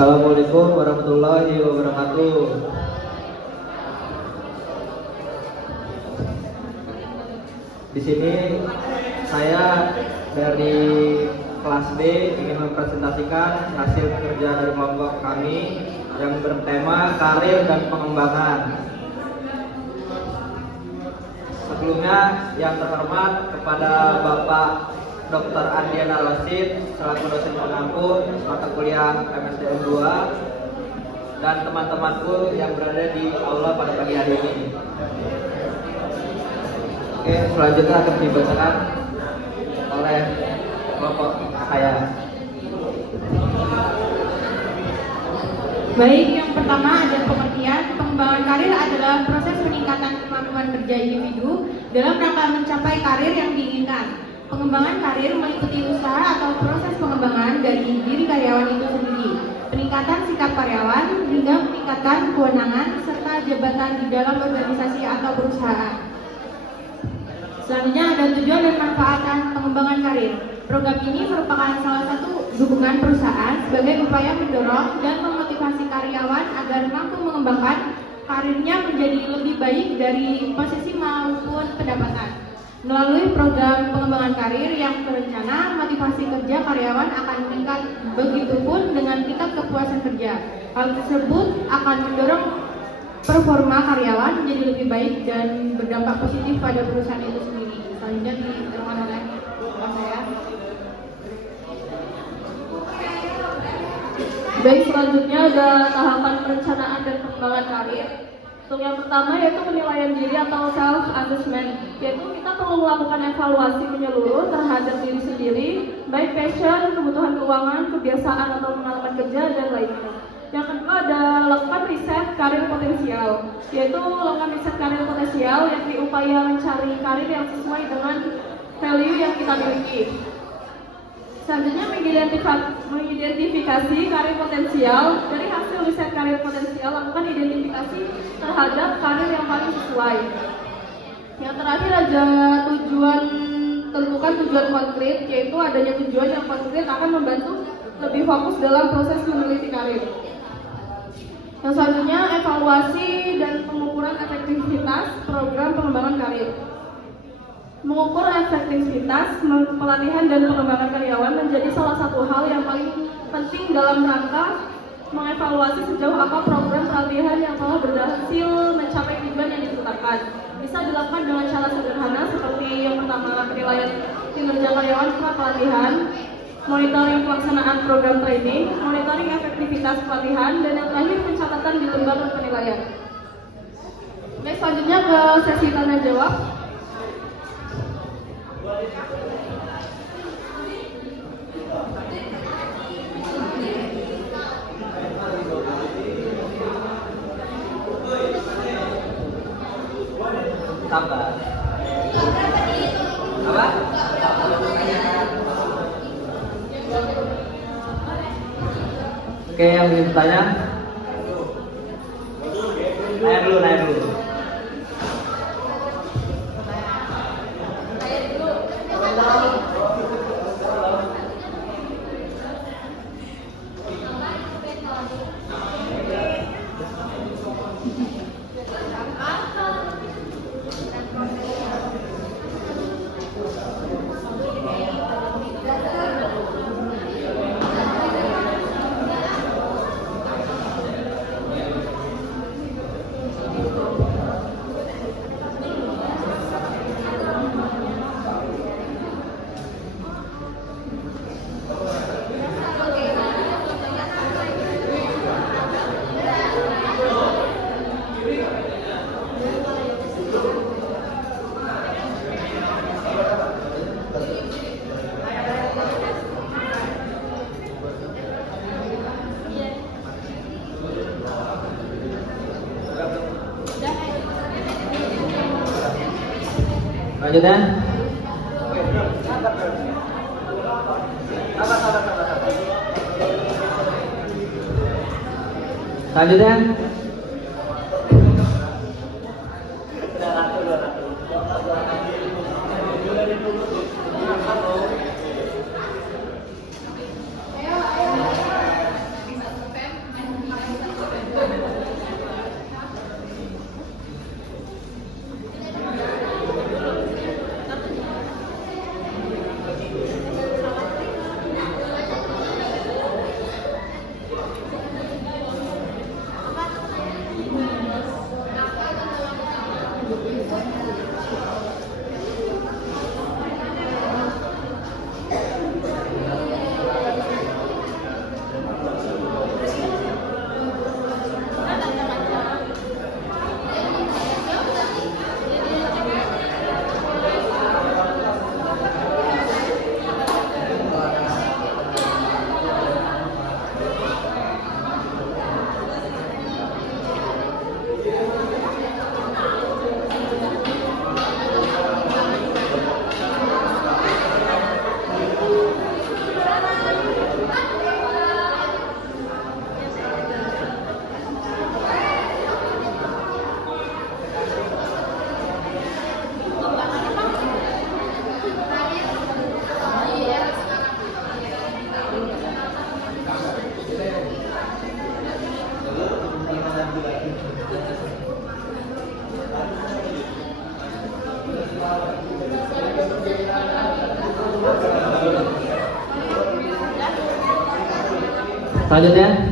Assalamualaikum warahmatullahi wabarakatuh. Di sini saya dari kelas D ingin mempresentasikan hasil kerja dari kelompok kami yang bertema karir dan pengembangan. Sebelumnya yang terhormat kepada Bapak Dr. Andiana Rosid selaku dosen pengampu mata kuliah MSDM 2 dan teman-temanku yang berada di aula pada pagi hari ini. Oke, selanjutnya akan dibacakan oleh kelompok saya. Baik, yang pertama ada pengertian. Pengembangan karir adalah proses peningkatan kemampuan kerja individu dalam rangka mencapai karir yang diinginkan. Pengembangan karir meliputi usaha atau proses pengembangan dari diri karyawan itu sendiri, peningkatan sikap karyawan, hingga meningkatkan kewenangan serta jabatan di dalam organisasi atau perusahaan. Selanjutnya ada tujuan dan manfaatan pengembangan karir. Program ini merupakan salah satu dukungan perusahaan sebagai upaya mendorong dan memotivasi karyawan agar mampu mengembangkan karirnya menjadi lebih baik dari posisi maupun pendapatan. Melalui program pengembangan karir yang terencana, motivasi kerja karyawan akan meningkat, begitupun dengan tingkat kepuasan kerja. Hal tersebut akan mendorong performa karyawan menjadi lebih baik dan berdampak positif pada perusahaan itu sendiri. Selanjutnya diterangkan oleh Bapak saya. Baik, selanjutnya ada tahapan perencanaan dan pengembangan karir. Untuk yang pertama yaitu penilaian diri atau self assessment, yaitu kita perlu melakukan evaluasi menyeluruh terhadap diri sendiri, baik passion, kebutuhan keuangan, kebiasaan atau pengalaman kerja dan lainnya. Yang kedua ada lakukan riset karir potensial, yaitu lakukan riset karir potensial yakni upaya mencari karir yang sesuai dengan value yang kita miliki. Selanjutnya mengidentifikasi karir potensial. Dari hasil riset karir potensial, lakukan identifikasi terhadap karir yang paling sesuai. Yang terakhir ada tentukan tujuan konkret, yaitu adanya tujuan yang konkret akan membantu lebih fokus dalam proses meneliti karir. Yang selanjutnya evaluasi dan pengukuran efektivitas program pengembangan karir. Mengukur efektivitas pelatihan dan pengembangan karyawan menjadi salah satu hal yang paling penting dalam rangka mengevaluasi sejauh apa program pelatihan yang telah berhasil mencapai tujuan yang ditetapkan. Bisa dilakukan dengan cara sederhana seperti yang pertama penilaian kinerja karyawan setelah pelatihan, monitoring pelaksanaan program training, monitoring efektivitas pelatihan, dan yang terakhir pencatatan di lembaga penilaian. Baik, selanjutnya ke sesi tanya jawab. Tambah. Apa? Oke, yang ingin bertanya? Naik dulu. Lanjutnya. Selanjutnya. Selanjutnya,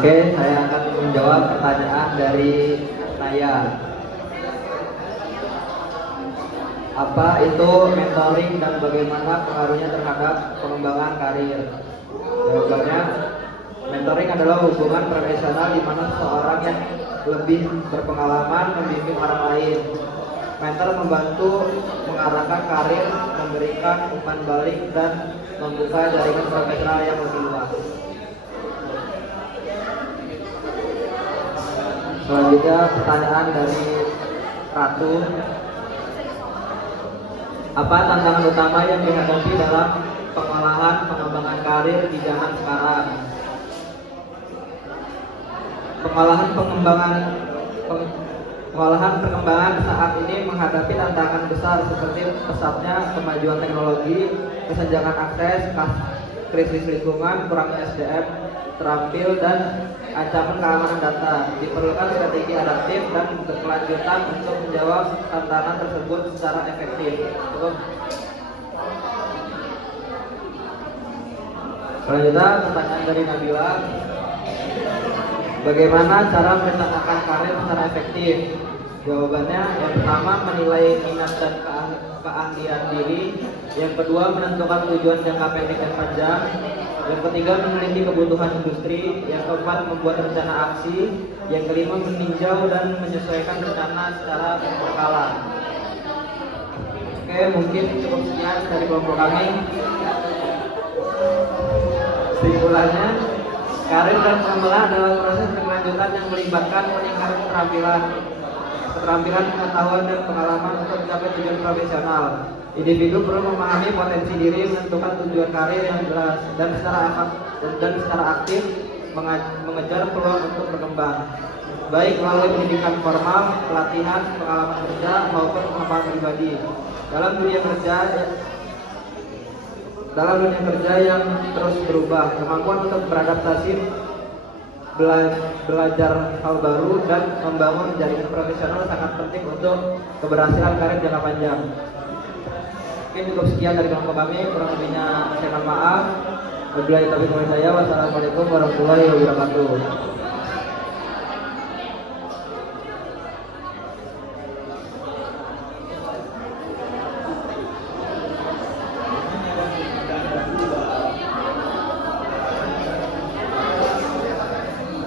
oke, saya akan menjawab pertanyaan dari Naya. Apa itu mentoring dan bagaimana pengaruhnya terhadap pengembangan karir? Jawabannya, mentoring adalah hubungan profesional di mana seseorang yang lebih berpengalaman membimbing orang lain. Mentor membantu mengarahkan karir, memberikan umpan balik, dan membuka jaringan profesional yang lebih luas. Selanjutnya pertanyaan dari Ratu. Apa tantangan utama yang dihadapi dalam pengembangan karir di zaman sekarang? Pengolahan perkembangan saat ini menghadapi tantangan besar seperti pesatnya kemajuan teknologi, kesenjangan akses, krisis lingkungan, kurangnya SDM terampil, dan ancaman keamanan data. Diperlukan strategi adaptif dan berkelanjutan untuk menjawab tantangan tersebut secara efektif. Selanjutnya pertanyaan dari Nabila. Bagaimana cara merencanakan karir secara efektif? Jawabannya, yang pertama menilai minat dan keahlian diri. Yang kedua menentukan tujuan jangka pendek dan panjang. Yang ketiga meneliti kebutuhan industri. Yang keempat membuat rencana aksi. Yang kelima meninjau dan menyesuaikan rencana secara berkala. Oke, mungkin cukup sekian dari kelompok kami. Kesimpulannya, karir dan pengembangan adalah proses berkelanjutan yang melibatkan meningkatkan keterampilan, pengetahuan dan pengalaman untuk mencapai tujuan profesional. Individu perlu memahami potensi diri, menentukan tujuan karir yang jelas, dan secara aktif mengejar peluang untuk berkembang, baik melalui pendidikan formal, pelatihan, pengalaman kerja maupun pengembangan pribadi. Dalam dunia kerja yang terus berubah, kemampuan untuk beradaptasi, belajar hal baru, dan membangun jaringan profesional sangat penting untuk keberhasilan karir jangka panjang. Mungkin cukup sekian dari kelompok kami, kurang lebihnya saya mohon maaf. Wabillahi taufiq wal hidayah. Wassalamualaikum warahmatullahi wabarakatuh.